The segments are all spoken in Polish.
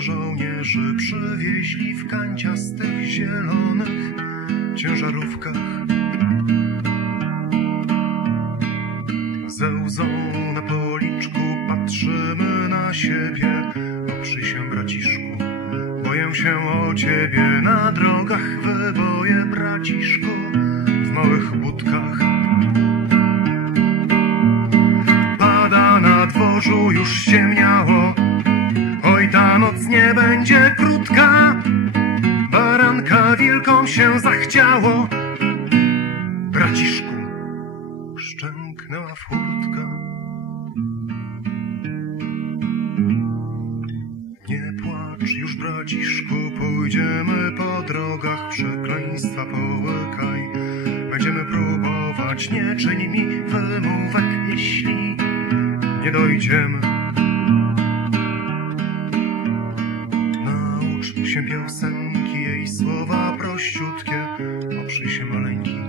żołnierzy przywieźli w kanciastych zielonych ciężarówkach. Ze łzą na policzku patrzymy na siebie, oprzyj się, braciszku, boję się o ciebie na drogach wyboje, braciszku, w małych budkach. Pada na dworzu, już ściemniało. Baranka wilkom się zachciało. Braciszku, szczęknęła furtka. Nie płacz już, braciszku, pójdziemy po drogach, przekleństwa połykaj. Będziemy próbować, nie czyń mi wymówek, jeśli nie dojdziemy. Naucz się piosenki, prościutkie Oprzyj się maleńki,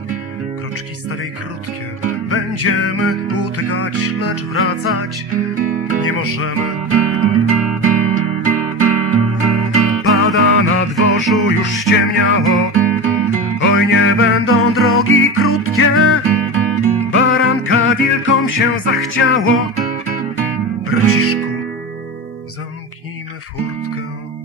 kroczki stawiaj krótkie Będziemy utykać, lecz wracać nie możemy. Pada na dworzu, już ściemniało. Oj, nie będą drogi krótkie. Baranka wielkom się zachciało. Braciszku, zamknijmy furtkę.